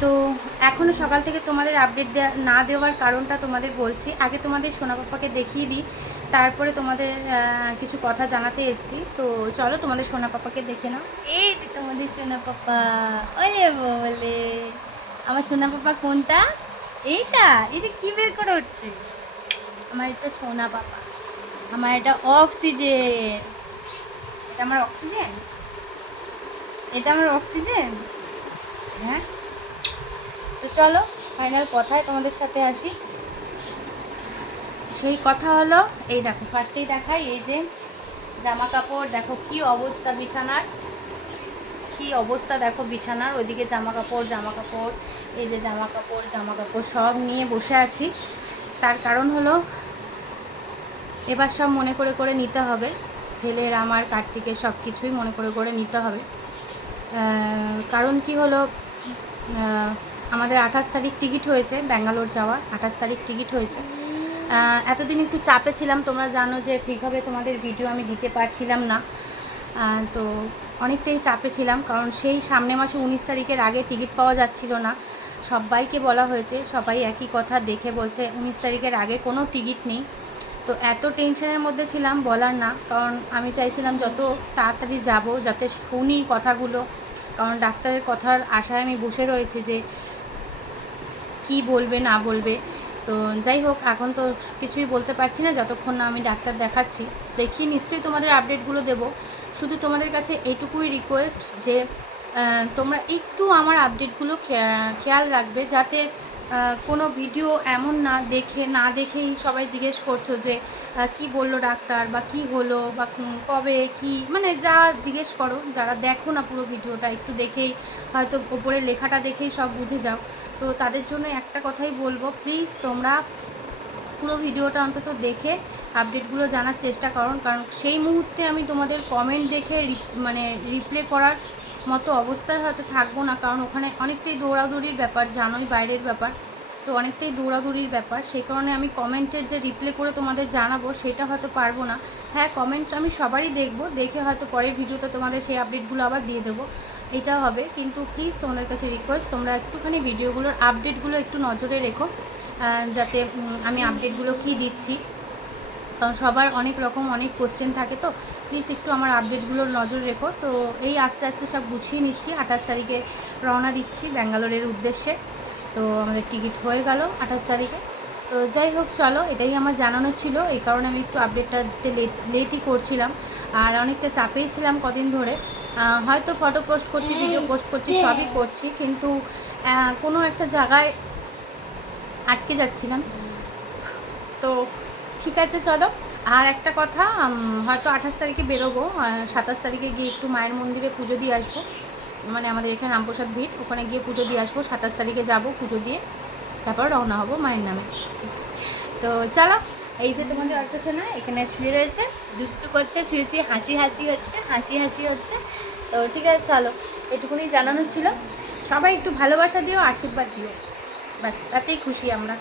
তো এখনও সকাল থেকে তোমাদের আপডেট না দেওয়ার কারণটা তোমাদের বলছি। আগে তোমাদের সোনা পাপাকে দেখিয়ে দিই। তারপরে তোমাদের কিছু কথা জানাতে এসেছি। তো চলো তোমাদের সোনা পাপাকে দেখে নাও। এই যে তোমাদের সোনা পাপা ওলে বলে। আমার সোনা পাপা কোনটা? এইটা? এটা কী বের করে উঠছে? আমার এটা সোনা পাপা আমার এটা অক্সিজেন। এটা আমার অক্সিজেন? এটা আমার অক্সিজেন? হ্যাঁ? তো চলো ফাইনাল কথায় তোমাদের সাথে আসি। সেই কথা হলো, এই দেখো ফার্স্টেই দেখাই, এই যে জামা কাপড় দেখো কি অবস্থা বিছানার। কি অবস্থা, দেখো বিছানার, ওইদিকে জামা কাপড় জামা কাপড় এই যে জামা কাপড় জামা কাপড় সব নিয়ে বসে আছি। তার কারণ হলো, এবার সব মনে করে করে নিতে হবে। ছেলের, আমার, কার্তিকের সব কিছুই মনে করে করে নিতে হবে। কারণ কি হলো? আমাদের আঠাশ তারিখ টিকিট হয়েছে, ব্যাঙ্গালোর যাওয়ার আঠাশ তারিখ টিকিট হয়েছে। এতদিন একটু চাপে ছিলাম, তোমরা জানো যে ঠিকভাবে তোমাদের ভিডিও আমি দিতে পারছিলাম না। তো অনেকটাই চাপে ছিলাম, কারণ সেই সামনে মাসে উনিশ তারিখের আগে টিকিট পাওয়া যাচ্ছিল না। সবাইকে বলা হয়েছে, সবাই একই কথা দেখে বলছে, উনিশ তারিখের আগে কোনো টিকিট নেই। তো এত টেনশনের মধ্যে ছিলাম, বলার না, কারণ আমি চাইছিলাম যত তাড়াতাড়ি যাব, যাতে শুনি কথাগুলো। কারণ ডাক্তারের কথার আশায় আমি বসে রয়েছি যে কি বলবে, না বলবে। তো যাই হোক, এখন তো কিছুই বলতে পারছি না, যতক্ষণ না আমি ডাক্তার দেখাচ্ছি। দেখি নিশ্চয়ই তোমাদের আপডেটগুলো দেব। শুধু তোমাদের কাছে এইটুকুই রিকোয়েস্ট যে তোমরা একটু আমার আপডেটগুলো খেয়াল রাখবে যাতে কোনো ভিডিও এমন না দেখে, না দেখেই সবাই জিজ্ঞেস করছ যে কি বলল ডাক্তার বা কি হলো বা কবে, কি? মানে যা জিজ্ঞেস করো, যারা দেখো না পুরো ভিডিওটা, একটু দেখেই, হয়তো ওপরে লেখাটা দেখেই সব বুঝে যাও। তো তাদের জন্য একটা কথাই বলব প্লিজ তোমরা পুরো ভিডিওটা অন্তত দেখে আপডেটগুলো জানার চেষ্টা করো, কারণ সেই মুহূর্তে আমি তোমাদের কমেন্ট দেখে মানে রিপ্লে করার মতো অবস্থায় হয়তো থাকব না, কারণ ওখানে অনেকটাই দৌড়াদৌড়ির ব্যাপার, জানোই বাইরের ব্যাপার। তো অনেকটাই দৌড়াদৌড়ির ব্যাপার। সেই কারণে আমি কমেন্টের যে রিপ্লে করে তোমাদের জানাব, সেটা হয়তো পারব না। হ্যাঁ কমেন্টস আমি সবারই দেখব, দেখে হয়তো পরের ভিডিওতে তোমাদের সেই আপডেটগুলো আবার দিয়ে দেবো। এটা হবে। কিন্তু প্লিজ তোমাদের কাছে রিকোয়েস্ট তোমরা একটুখানি ভিডিওগুলোর আপডেটগুলো একটু নজরে রেখো যাতে আমি আপডেটগুলো কী দিচ্ছি। কারণ সবার অনেক রকম অনেক কোশ্চেন থাকে তো। প্লিজ একটু আমার আপডেটগুলোর নজর রেখো। তো এই আস্তে আস্তে সব গুছিয়ে নিচ্ছি। আঠাশ তারিখে রওনা দিচ্ছি ব্যাঙ্গালোরের উদ্দেশ্যে। তো আমাদের টিকিট হয়ে গেল আঠাশ তারিখে। তো যাই হোক, চলো, এটাই আমার জানানো ছিল। এই কারণে আমি একটু আপডেটটা দিতে লেট লেটই করছিলাম। আর অনেকটা চাপেই ছিলাম কদিন ধরে। হয়তো ফটো পোস্ট করছি ভিডিও পোস্ট করছি, সবই করছি, কিন্তু কোনো একটা জায়গায় আটকে যাচ্ছিলাম। তো ঠিক আছে, চলো। আর একটা কথা হয়তো আঠাশ তারিখে বেরোবো সাতাশ তারিখে গিয়ে একটু মায়ের মন্দিরে পুজো দিয়ে আসব। মানে আমাদের এখানে রামপ্রসাদ ভিড়। ওখানে গিয়ে পুজো দিয়ে আসব, সাতাশ তারিখে যাব পুজো দিয়ে। তারপর রওনা হব মায়ের নামে। তো চলো, এই যে তোমাদের অর্থ শোনা এখানে শুয়ে রয়েছে, দুষ্টু করছে, শুয়ে শুয়ে হাসি হাসি হচ্ছে, হাসি হাসি হচ্ছে। তো ঠিক আছে, চলো, এটুকুনি জানানো ছিল। সবাই একটু ভালোবাসা দিও, আশীর্বাদ দিও। ব্যাস, তাতেই খুশি আমরা।